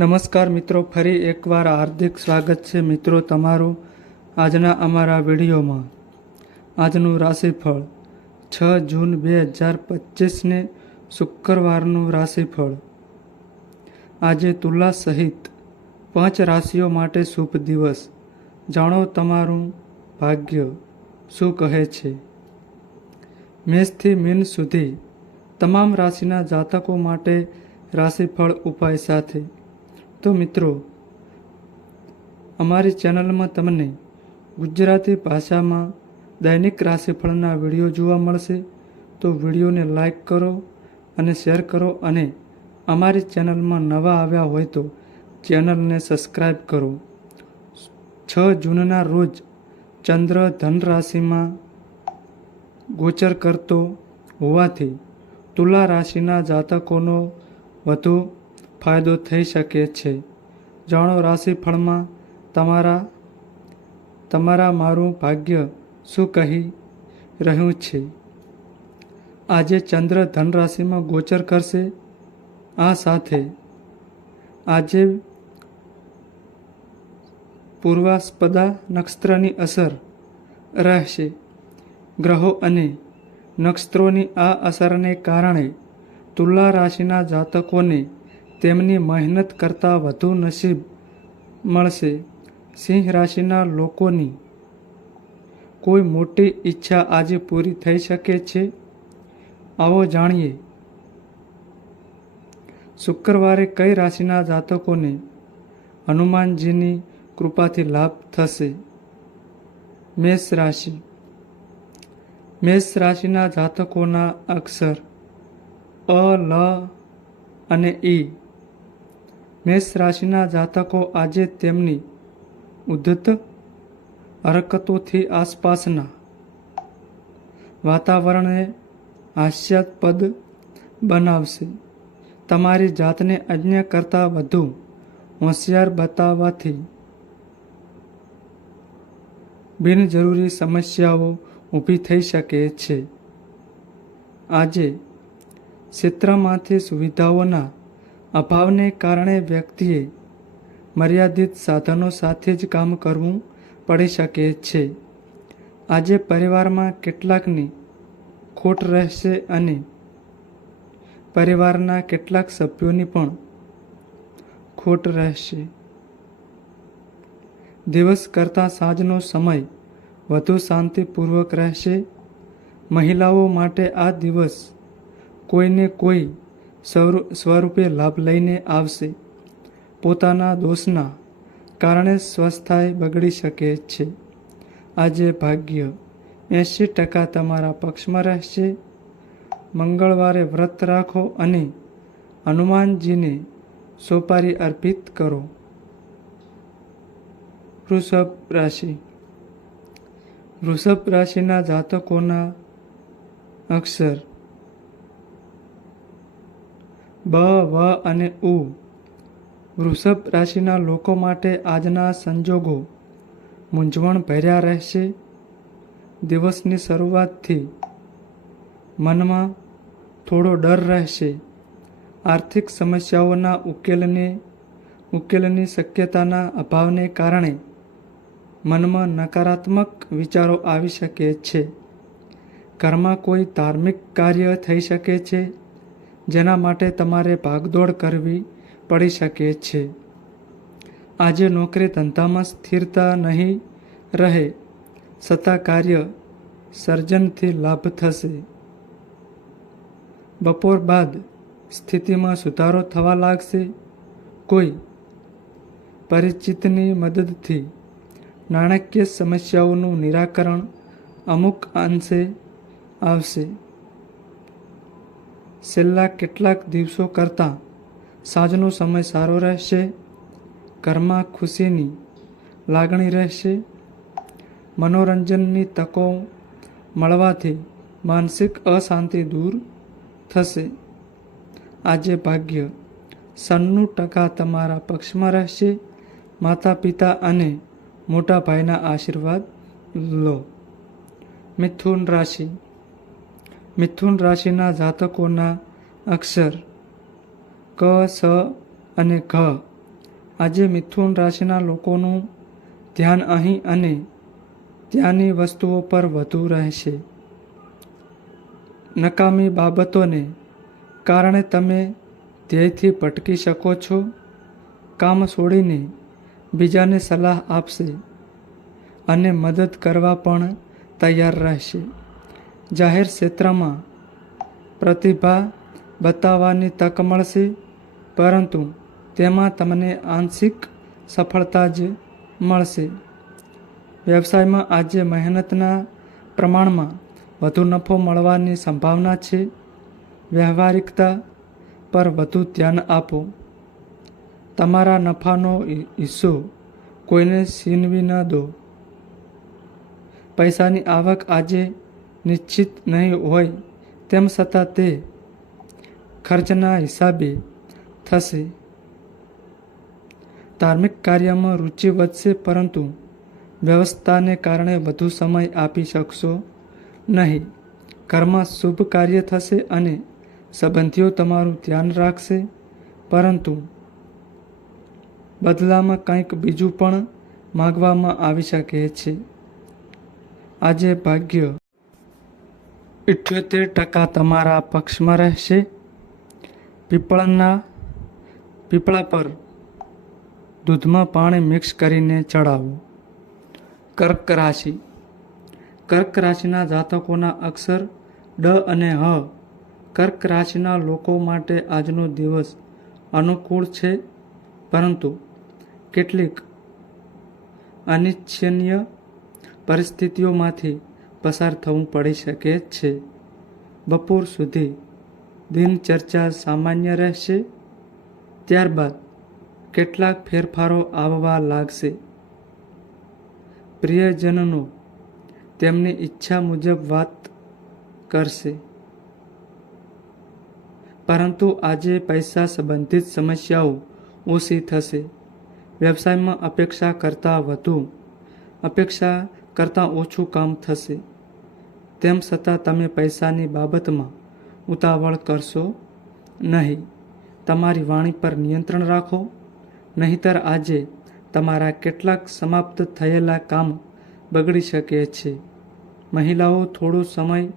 નમસ્કાર મિત્રો, ફરી એકવાર હાર્દિક સ્વાગત છે મિત્રો તમારું આજના અમારા વિડીયોમાં. આજનું રાશિફળ છ જૂન બે હજાર પચીસને શુક્રવારનું રાશિફળ. આજે તુલા સહિત પાંચ રાશિઓ માટે શુભ દિવસ. જાણો તમારું ભાગ્ય શું કહે છે? મેષથી મીન સુધી તમામ રાશિના જાતકો માટે રાશિફળ ઉપાય સાથે તો મિત્રો, અમારી ચેનલમાં તમને ગુજરાતી ભાષામાં દૈનિક રાશિફળના વીડિયો જોવા મળશે. તો વિડીયોને લાઈક કરો અને શેર કરો અને અમારી ચેનલમાં નવા આવ્યા હોય તો ચેનલને સબસ્ક્રાઈબ કરો. છ જૂનના રોજ ચંદ્ર ધન રાશિમાં ગોચર કરતો હોવાથી તુલા રાશિના જાતકોનો વધુ ફાયદો થઈ શકે છે. જાણો રાશિફળમાં તમારા તમારા મારું ભાગ્ય શું કહી રહ્યું છે? આજે ચંદ્ર ધન રાશિમાં ગોચર કરશે. આ સાથે આજે પૂર્વાસ્પદા નક્ષત્રની અસર રહેશે. ગ્રહો અને નક્ષત્રોની આ અસરને કારણે તુલા રાશિના જાતકોને તેમની મહેનત કરતાં વધુ નસીબ મળશે. સિંહ રાશિના લોકોની કોઈ મોટી ઈચ્છા આજે પૂરી થઈ શકે છે? આવો જાણીએ. શુક્રવારે કઈ રાશિના જાતકોને હનુમાનજીની કૃપાથી લાભ થશે? મેષ રાશિ. મેષ રાશિના જાતકોના અક્ષર અ, લ અને ઈ. મેષ રાશિના જાતકો આજે તેમની ઉદ્ધત હરકતોથી આસપાસના વાતાવરણને હાસ્યાસ્પદ બનાવશે. તમારી જાતને અન્ય કરતાં વધુ હોશિયાર બતાવવાથી બિનજરૂરી સમસ્યાઓ ઊભી થઈ શકે છે. આજે ક્ષેત્રમાંથી સુવિધાઓના અભાવને કારણે વ્યક્તિએ મર્યાદિત સાધનો સાથે જ કામ કરવું પડી શકે છે. આજે પરિવારમાં કેટલાકની ખોટ રહેશે અને પરિવારના કેટલાક સભ્યોની પણ ખોટ રહેશે. દિવસ કરતાં સાંજનો સમય વધુ શાંતિપૂર્વક રહેશે. મહિલાઓ માટે આ દિવસ કોઈને કોઈ સ્વરૂપે લાભ લઈને આવશે. પોતાના દોષના કારણે સ્વસ્થાય બગડી શકે છે. આજે ભાગ્ય એંશી ટકા તમારા પક્ષમાં રહેશે. મંગળવારે વ્રત રાખો અને હનુમાનજીને સોપારી અર્પિત કરો. વૃષભ રાશિ. વૃષભ રાશિના જાતકોના અક્ષર બ, વ અને ઉ. વૃષભ રાશિના લોકો માટે આજના સંજોગો. મૂંઝવણ ભર્યા રહેશે. દિવસની શરૂઆતથી મનમાં થોડો ડર રહેશે. આર્થિક સમસ્યાઓના ઉકેલને, ઉકેલની શક્યતાના અભાવને કારણે મનમાં નકારાત્મક વિચારો આવી શકે છે. ઘરમાં કોઈ ધાર્મિક કાર્ય થઈ શકે છે. જેના માટે તમારે ભાગદોડ કરવી પડી શકે છે. આજે નોકરી ધંધામાં સ્થિરતા નહીં રહે છતાં કાર્ય સર્જનથી લાભ થશે. બપોર બાદ સ્થિતિમાં સુધારો થવા લાગશે. કોઈ પરિચિતની મદદથી નાણાકીય સમસ્યાઓનું નિરાકરણ અમુક અંશે આવશે. છેલ્લા કેટલાક દિવસો કરતાં સાંજનો સમય સારો રહેશે, ઘરમાં ખુશીની લાગણી રહેશે, મનોરંજનની તકો મળવાથી માનસિક અશાંતિ દૂર થશે. આજે ભાગ્ય સન્નું ટકા તમારા પક્ષમાં રહેશે. માતા પિતા અને મોટા ભાઈના આશીર્વાદ લો. મિથુન રાશિ મિથુન રાશિના જાતકોના અક્ષર ક, સ અને ઘ. આજે મિથુન રાશિના લોકોનું ધ્યાન અહીં અને ત્યાંની વસ્તુઓ પર વધુ રહેશે. નકામી બાબતોને કારણે તમે ધ્યેયથી ભટકી શકો છો. કામ છોડીને બીજાને સલાહ આપશે અને મદદ કરવા પણ તૈયાર રહેશે. જાહેર ક્ષેત્રમાં પ્રતિભા બતાવવાની તક મળશે, પરંતુ તેમાં તમને આંશિક સફળતા જ મળશે. વ્યવસાયમાં આજે મહેનતના પ્રમાણમાં વધુ નફો મળવાની સંભાવના છે. વ્યવહારિકતા પર વધુ ધ્યાન આપો. તમારા નફાનો હિસ્સો કોઈને છીનવી ન દો. પૈસાની આવક આજે નિશ્ચિત નહીં હોય તેમ છતાં તે ખર્ચના હિસાબે થશે. ધાર્મિક કાર્યમાં રુચિ વધશે પરંતુ વ્યવસ્થાને કારણે વધુ સમય આપી શકશો નહીં. ઘરમાં શુભ કાર્ય થશે અને સંબંધીઓ તમારું ધ્યાન રાખશે, પરંતુ બદલામાં કંઈક બીજું પણ માગવામાં આવી શકે છે. આજે ભાગ્ય ઇઠ્યોતેર ટકા તમારા પક્ષમાં રહેશે. પીપળના પીપળા પર દૂધમાં પાણી મિક્સ કરીને ચડાવો. કર્ક રાશિ. કર્ક રાશિના જાતકોના અક્ષર ડ અને હ. કર્ક રાશિના લોકો માટે આજનો દિવસ અનુકૂળ છે, પરંતુ કેટલીક અનિચ્છનીય પરિસ્થિતિઓમાંથી પસાર થવું પડી શકે છે. બપોર સુધી દિનચર્ચા સામાન્ય રહેશે. ત્યારબાદ કેટલાક ફેરફારો આવવા લાગશે. પ્રિયજનનો તેમની ઈચ્છા મુજબ વાત કરશે. પરંતુ આજે પૈસા સંબંધિત સમસ્યાઓ ઓછી થશે. વ્યવસાયમાં અપેક્ષા કરતાં વધુ, અપેક્ષા કરતાં ઓછું કામ થશે. તેમ છતાં તમે પૈસાની બાબતમાં ઉતાવળ કરશો નહીં. તમારી વાણી પર નિયંત્રણ રાખો, નહીંતર આજે તમારા કેટલાક સમાપ્ત થયેલા કામ બગડી શકે છે. મહિલાઓ થોડો સમય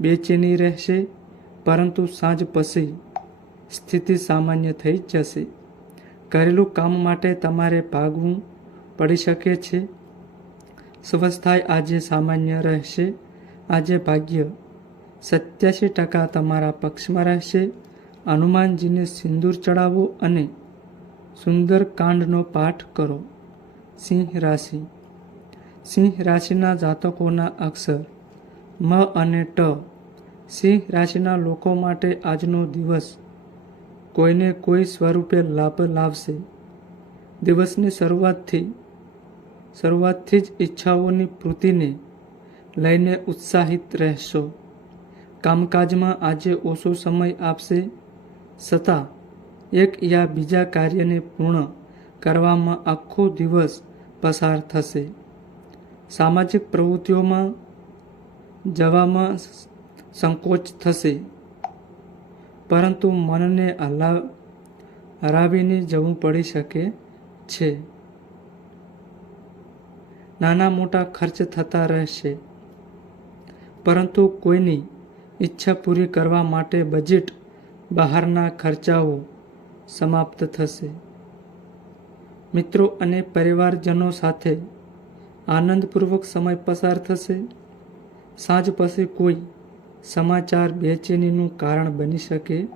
બેચેની રહેશે, પરંતુ સાંજ પછી સ્થિતિ સામાન્ય થઈ જશે. ઘરેલું કામ માટે તમારે ભાગવું પડી શકે છે. સ્વસ્થાય આજે સામાન્ય રહેશે. આજે ભાગ્ય સત્યાસી ટકા તમારા પક્ષમાં રહેશે. હનુમાનજીને સિંદૂર ચડાવો અને સુંદર કાંડનો પાઠ કરો. સિંહ રાશિ. સિંહ રાશિના જાતકોના અક્ષર મ અને ટ. સિંહ રાશિના લોકો માટે આજનો દિવસ કોઈને કોઈ સ્વરૂપે લાભ લાવશે. દિવસની શરૂઆતથી શરૂઆતથી જ ઈચ્છાઓની પૂર્તિને લઈને ઉત્સાહિત રહેશો. કામકાજમાં આજે ઓછો સમય આપશે. છતાં એક યા બીજા કાર્યને પૂર્ણ કરવામાં આખો દિવસ પસાર થશે. સામાજિક પ્રવૃત્તિઓમાં જવામાં સંકોચ થશે. પરંતુ મનને હલા, હરાવીને જવું પડી શકે છે. નાના મોટા ખર્ચ થતા રહેશે. પરંતુ કોઈની ઈચ્છા પૂરી કરવા માટે બજેટ બહારના ખર્ચાઓ સમાપ્ત થશે. મિત્રો અને પરિવારજનો સાથે આનંદપૂર્વક સમય પસાર થશે. સાંજ પછી કોઈ સમાચાર બેચેનીનું કારણ બની શકે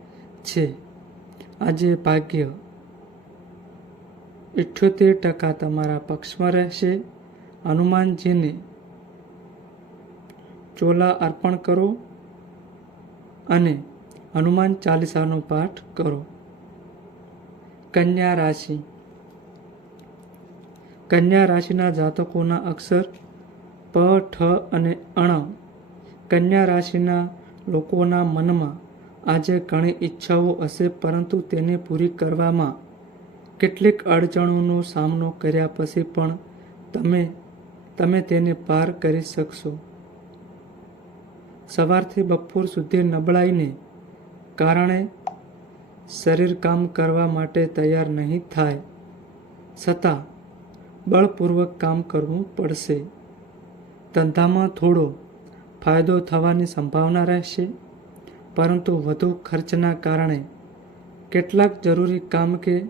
છે. આજે ભાગ્ય ઇઠ્યોતેર ટકા તમારા પક્ષમાં રહેશે. હનુમાનજીને ચોલા અર્પણ કરો અને હનુમાન ચાલીસાનો પાઠ કરો. કન્યા રાશિ. કન્યા રાશિના જાતકોના અક્ષર પ, ઠ અને અણ. કન્યા રાશિના લોકોના મનમાં આજે ઘણી ઈચ્છાઓ હશે, પરંતુ તેને પૂરી કરવામાં કેટલીક અડચણોનો સામનો કર્યા પછી પણ તમે તમે તેને પાર કરી શકશો. સવારથી બપોર સુધી નબળાઈને કારણે શરીર કામ કરવા માટે તૈયાર નહીં થાય. છતાં, બળપૂર્વક કામ કરવું પડશે. ધંધામાં થોડો ફાયદો થવાની સંભાવના રહેશે, પરંતુ વધુ ખર્ચના કારણે કેટલાક જરૂરી કામ કે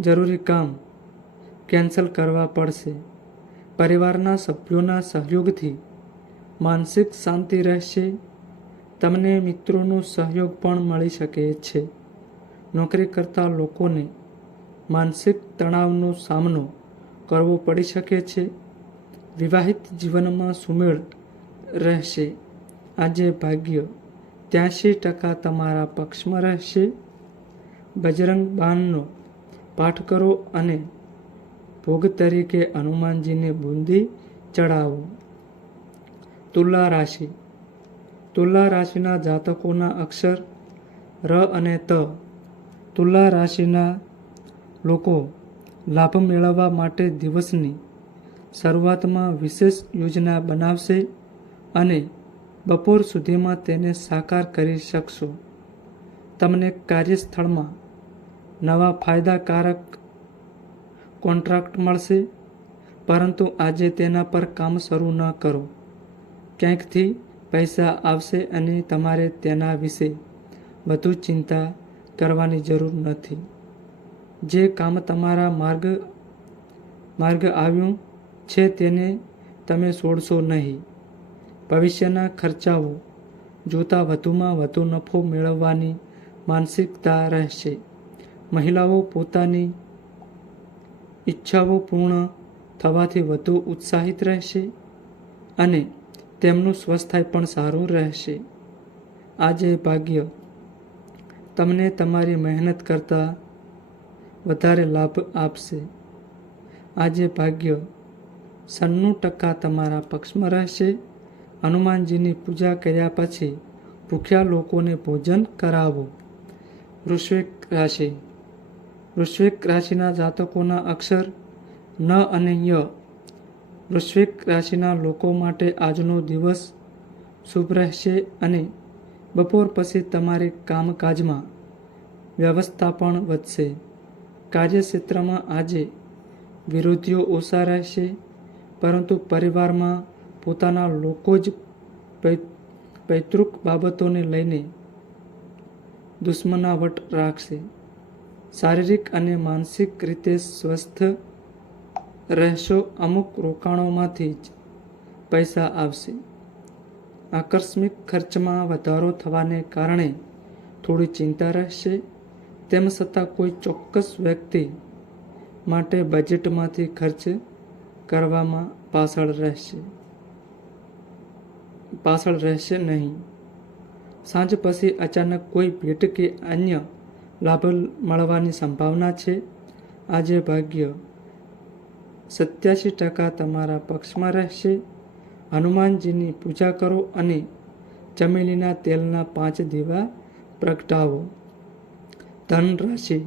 જરૂરી કામ કેન્સલ કરવા પડશે. પરિવારના સભ્યોના સહયોગથી માનસિક શાંતિ રહેશે. તમને મિત્રોનો સહયોગ પણ મળી શકે છે. નોકરી કરતા લોકોને માનસિક તણાવનો સામનો કરવો પડી શકે છે. વિવાહિત જીવનમાં સુમેળ રહેશે. આજે ભાગ્ય ત્યાંશી ટકા તમારા પક્ષમાં રહેશે. બજરંગ બાણનો પાઠ કરો અને ભોગ તરીકે હનુમાનજીને બુંદી ચડાવો તુલા રાશિ. તુલા રાશિના જાતકોના અક્ષર ર અને ત. તુલા રાશિના લોકો લાભ મેળવવા માટે દિવસની શરૂઆતમાં વિશેષ યોજના બનાવશે અને બપોર સુધીમાં તેને સાકાર કરી શકશો. તમને કાર્યસ્થળમાં નવા ફાયદાકારક કોન્ટ્રાક્ટ મળશે, પરંતુ આજે તેના પર કામ શરૂ ન કરો. ક્યાંકથી પૈસા આવશે અને તમારે તેના વિશે વધુ ચિંતા કરવાની જરૂર નથી. જે કામ તમારા માર્ગ માર્ગ આવ્યું છે તેને તમે છોડશો નહીં. ભવિષ્યના ખર્ચાઓ જોતા વધુમાં વધુ નફો મેળવવાની માનસિકતા રહેશે. મહિલાઓ પોતાની ઈચ્છાઓ પૂર્ણ થવાથી વધુ ઉત્સાહિત રહેશે અને તેમનું સ્વાસ્થ્ય પણ સારું રહેશે. આજે ભાગ્ય, તમને તમારી મહેનત કરતાં વધારે લાભ આપશે. આજે ભાગ્ય, સન્નું ટકા તમારા પક્ષમાં રહેશે. હનુમાનજીની પૂજા કર્યા પછી ભૂખ્યા લોકોને ભોજન કરાવો. વૃશ્વિક રાશિ વૃશ્વિક રાશિના જાતકોના અક્ષર ન અને ય વૃશ્વિક રાશિના લોકો માટે આજનો દિવસ શુભ રહેશે અને બપોર પછી તમારી કામકાજમાં વ્યવસ્થા પણ વધશે. કાર્યક્ષેત્રમાં આજે વિરોધીઓ ઓછા રહેશે, પરંતુ પરિવારમાં પોતાના લોકો જ પૈતૃક બાબતોને લઈને દુશ્મનાવટ રાખશે. શારીરિક અને માનસિક રીતે સ્વસ્થ રહેશો અમુક રોકાણોમાંથી જ પૈસા આવશે. આકસ્મિક ખર્ચમાં વધારો થવાને કારણે થોડી ચિંતા રહેશે. તેમ છતાં કોઈ ચોક્કસ વ્યક્તિ માટે બજેટમાંથી ખર્ચ કરવામાં પાછળ રહેશે. પાછળ રહેશે નહીં. સાંજ પછી અચાનક કોઈ ભેટ કે અન્ય લાભ મળવાની સંભાવના છે. આજે ભાગ્ય સત્યાસી ટકા તમારા પક્ષમાં રહેશે. હનુમાનજીની પૂજા કરો અને ચમેલીના તેલના પાંચ દીવા પ્રગટાવો. ધન રાશિ.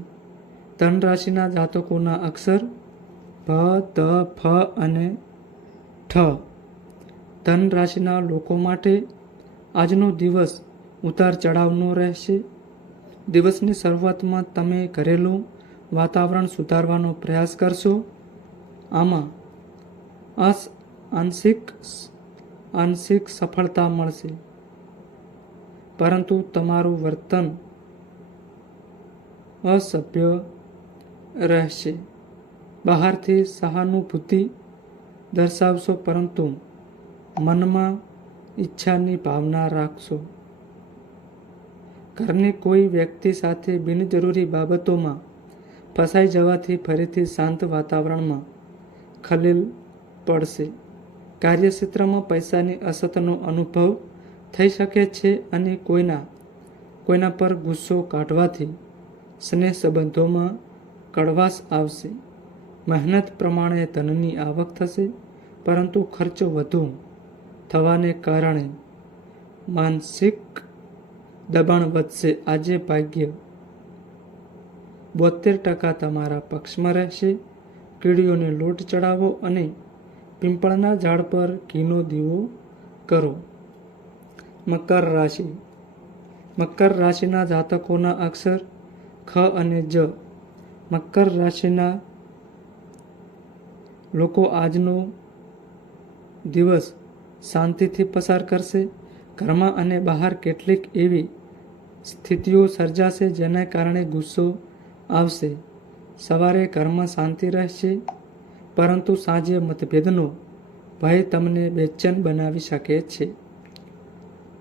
ધન રાશિના જાતકોના અક્ષર ભ, ત, ફ અને ઠ. ધન રાશિના લોકો માટે આજનો દિવસ ઉતાર ચઢાવનો રહેશે. દિવસની શરૂઆતમાં તમે ઘરેલું વાતાવરણ સુધારવાનો પ્રયાસ કરશો. આમાં અસ આંશિક આંશિક સફળતા મળશે. પરંતુ તમારું વર્તન અસભ્ય રહેશે. બહારથી સહાનુભૂતિ દર્શાવશો, પરંતુ મનમાં ઈચ્છાની ભાવના રાખશો. ઘરની કોઈ વ્યક્તિ સાથે બિનજરૂરી બાબતોમાં ફસાઈ જવાથી ફરીથી શાંત વાતાવરણમાં ખલેલ પડશે. કાર્યક્ષેત્રમાં પૈસાની અસતનો અનુભવ થઈ શકે છે અને કોઈના કોઈના પર ગુસ્સો કાઢવાથી સ્નેહ સંબંધોમાં કડવાશ આવશે. મહેનત પ્રમાણે ધનની આવક થશે, પરંતુ ખર્ચો વધુ થવાને કારણે માનસિક દબાણ વધશે. આજે ભાગ્ય બોતેર ટકા તમારા પક્ષમાં રહેશે. કીડીઓને લોટ ચડાવો અને પીંપળના ઝાડ પર ઘીનો દીવો કરો. મકર રાશિ. મકર રાશિના જાતકોના અક્ષર ખ અને જ. મકર રાશિના લોકો આજનો દિવસ શાંતિથી પસાર કરશે. ઘરમાં અને બહાર કેટલીક એવી સ્થિતિઓ સર્જાશે જેના કારણે ગુસ્સો આવશે. સવારે ઘરમાં શાંતિ રહેશે, પરંતુ સાંજે મતભેદનો ભય તમને બેચેન બનાવી શકે છે.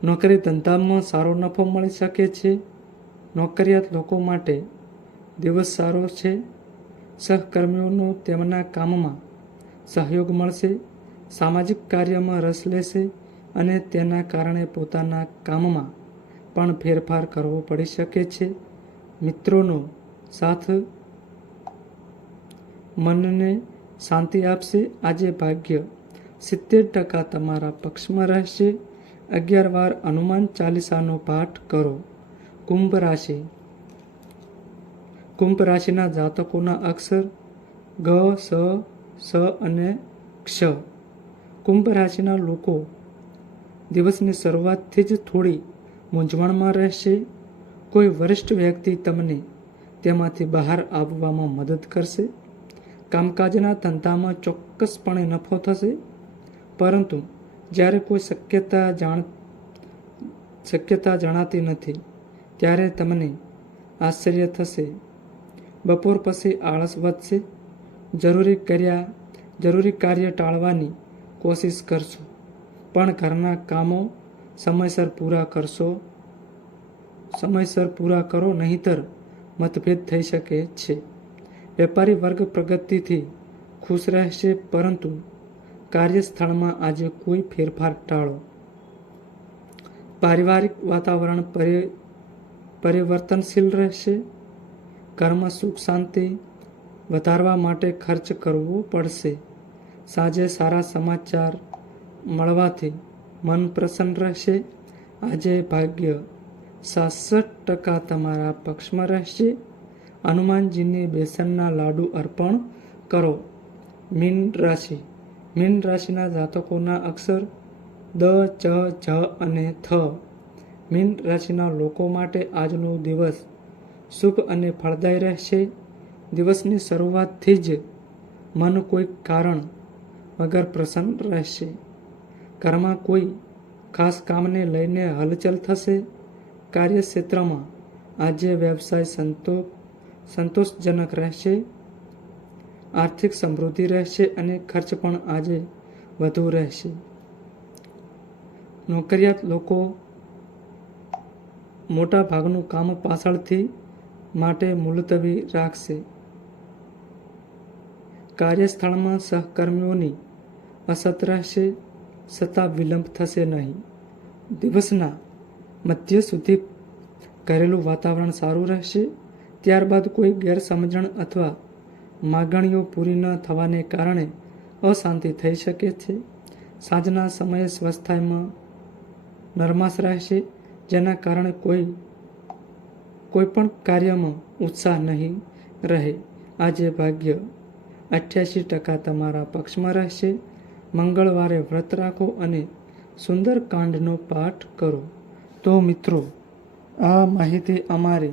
નોકરી ધંધામાં સારો નફો મળી શકે છે. નોકરિયાત લોકો માટે દિવસ સારો છે. સહકર્મીઓનો તેમના કામમાં સહયોગ મળશે, સામાજિક કાર્યમાં રસ લેશે અને તેના કારણે પોતાના કામમાં પણ ફેરફાર કરવો પડી શકે છે. મિત્રોનો સાથ મનને શાંતિ આપશે આજે ભાગ્ય. સિત્તેર ટકા તમારા પક્ષમાં રહેશે. અગિયાર વાર હનુમાન ચાલીસાનો પાઠ કરો. કુંભ રાશિ. કુંભ રાશિના જાતકોના અક્ષર ગ, સ સ અને ક્ષ. કુંભ રાશિના લોકો દિવસની શરૂઆતથી જ થોડી મૂંઝવણમાં રહેશે. કોઈ વરિષ્ઠ વ્યક્તિ તમને તેમાંથી બહાર આવવામાં મદદ કરશે. કામકાજના ધંધામાં ચોક્કસપણે નફો થશે. પરંતુ જ્યારે કોઈ શક્યતા જાણ, શક્યતા જણાતી નથી, ત્યારે તમને આશ્ચર્ય થશે. બપોર પછી આળસ વધશે. જરૂરી કર્યા, જરૂરી કાર્ય ટાળવાની કોશિશ કરશો. પણ ઘરના કામો સમયસર પૂરા કરશો. સમયસર પૂરા કરો, નહીંતર મતભેદ થઈ શકે છે. વેપારી વર્ગ પ્રગતિથી ખુશ રહેશે, પરંતુ કાર્યસ્થળમાં આજે કોઈ ફેરફાર ટાળો. પારિવારિક વાતાવરણ પરી, પરિવર્તનશીલ રહેશે. ઘરમાં સુખ શાંતિ વધારવા માટે ખર્ચ કરવો પડશે. સાંજે સારા સમાચાર મળવાથી મન પ્રસન્ન રહેશે. આજે ભાગ્ય સાસઠ ટકા તમારા પક્ષમાં રહેશે. હનુમાનજીને બેસનના લાડુ અર્પણ કરો. મીન રાશિ. મીન રાશિના જાતકોના અક્ષર દ, ચ જ અને થ. મીન રાશિના લોકો માટે આજનો દિવસ શુભ અને ફળદાયી રહેશે. દિવસની શરૂઆતથી જ મન કોઈ કારણ વગર પ્રસન્ન રહેશે. ઘરમાં કોઈ ખાસ કામને લઈને હલચલ થશે. કાર્યક્ષેત્રમાં આજે વ્યવસાય સંતોષ સંતોષજનક રહેશે, આર્થિક સમૃદ્ધિ રહેશે અને ખર્ચ પણ આજે વધુ રહેશે. નોકરિયાત લોકો મોટા ભાગનું કામ પાછળથી માટે મુલતવી રાખશે. કાર્યસ્થળમાં સહકર્મીઓની અસત રહેશે છતાં વિલંબ થશે નહીં. દિવસના મધ્ય સુધી ઘરેલું વાતાવરણ સારું રહેશે ત્યારબાદ કોઈ ગેરસમજણ અથવા માગણીઓ પૂરી ન થવાને કારણે અશાંતિ થઈ શકે છે. સાંજના સમયે સ્વસ્થાયમાં નરમાશ રહેશે, જેના કારણે કોઈ કોઈ પણ કાર્યમાં ઉત્સાહ નહીં રહે. આજે ભાગ્ય અઠ્યાસી ટકા તમારા પક્ષમાં રહેશે. મંગળવારે વ્રત રાખો અને સુંદર કાંડનો પાઠ કરો. તો મિત્રો, આ માહિતી અમારી